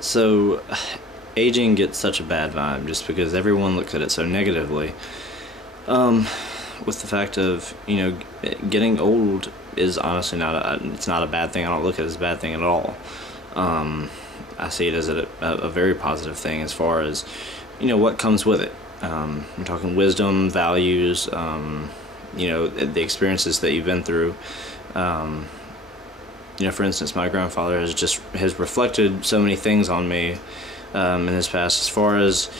So, aging gets such a bad vibe just because everyone looks at it so negatively. With the fact of, getting old is honestly it's not a bad thing. I don't look at it as a bad thing at all. I see it as a very positive thing as far as, what comes with it. We're talking wisdom, values, the experiences that you've been through. For instance, my grandfather has reflected so many things on me in his past, as far as,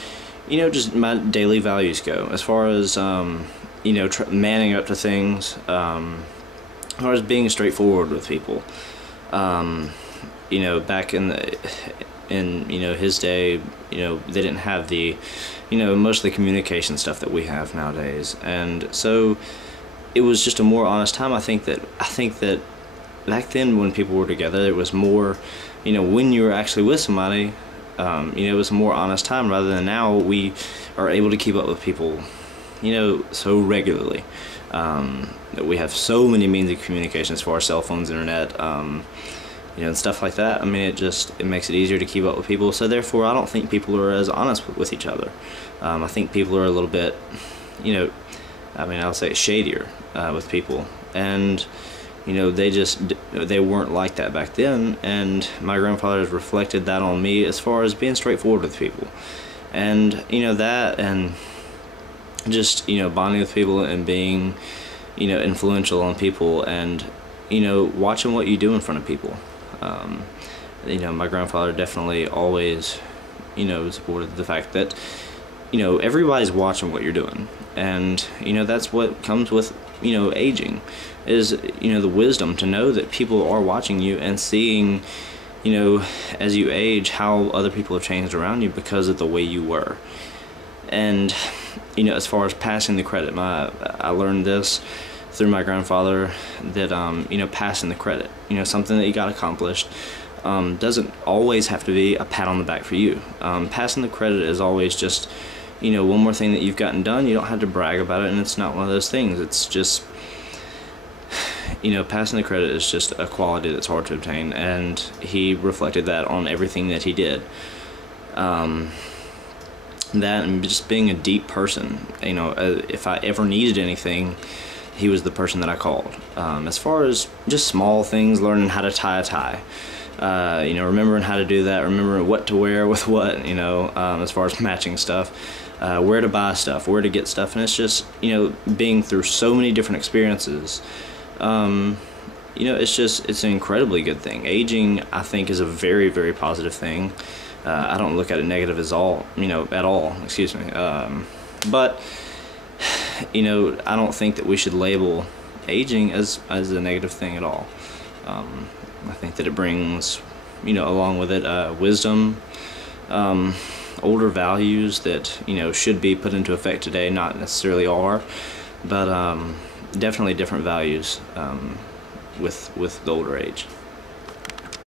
just my daily values go, as far as, manning up to things, as far as being straightforward with people. Back in his day, they didn't have the, most of the communication stuff that we have nowadays, and so it was just a more honest time. I think that back then, when people were together, it was more, when you were actually with somebody, it was a more honest time, rather than now we are able to keep up with people, so regularly. That we have so many means of communication as far as cell phones, internet, and stuff like that. I mean, it makes it easier to keep up with people, so therefore I don't think people are as honest with each other. I think people are a little bit, I'll say shadier with people, and they weren't like that back then, and my grandfather has reflected that on me as far as being straightforward with people, and that, and just bonding with people and being influential on people, and watching what you do in front of people. My grandfather definitely always supported the fact that everybody's watching what you're doing, and that's what comes with aging, is the wisdom to know that people are watching you and seeing as you age how other people have changed around you because of the way you were. And as far as passing the credit, I learned this through my grandfather, that passing the credit, something that you got accomplished, doesn't always have to be a pat on the back for you. Passing the credit is always just one more thing that you've gotten done. You don't have to brag about it, and it's not one of those things. It's just passing the credit is just a quality that's hard to obtain, and he reflected that on everything that he did. That, and just being a deep person. If I ever needed anything, he was the person that I called. As far as just small things, learning how to tie a tie, remembering how to do that, remembering what to wear with what, as far as matching stuff, where to buy stuff, where to get stuff, and it's just, being through so many different experiences, it's an incredibly good thing. Aging, I think, is a very, very positive thing. I don't look at it negative at all, excuse me. But I don't think that we should label aging as a negative thing at all. I think that it brings, along with it, wisdom, older values that, should be put into effect today, not necessarily are, but definitely different values with the older age.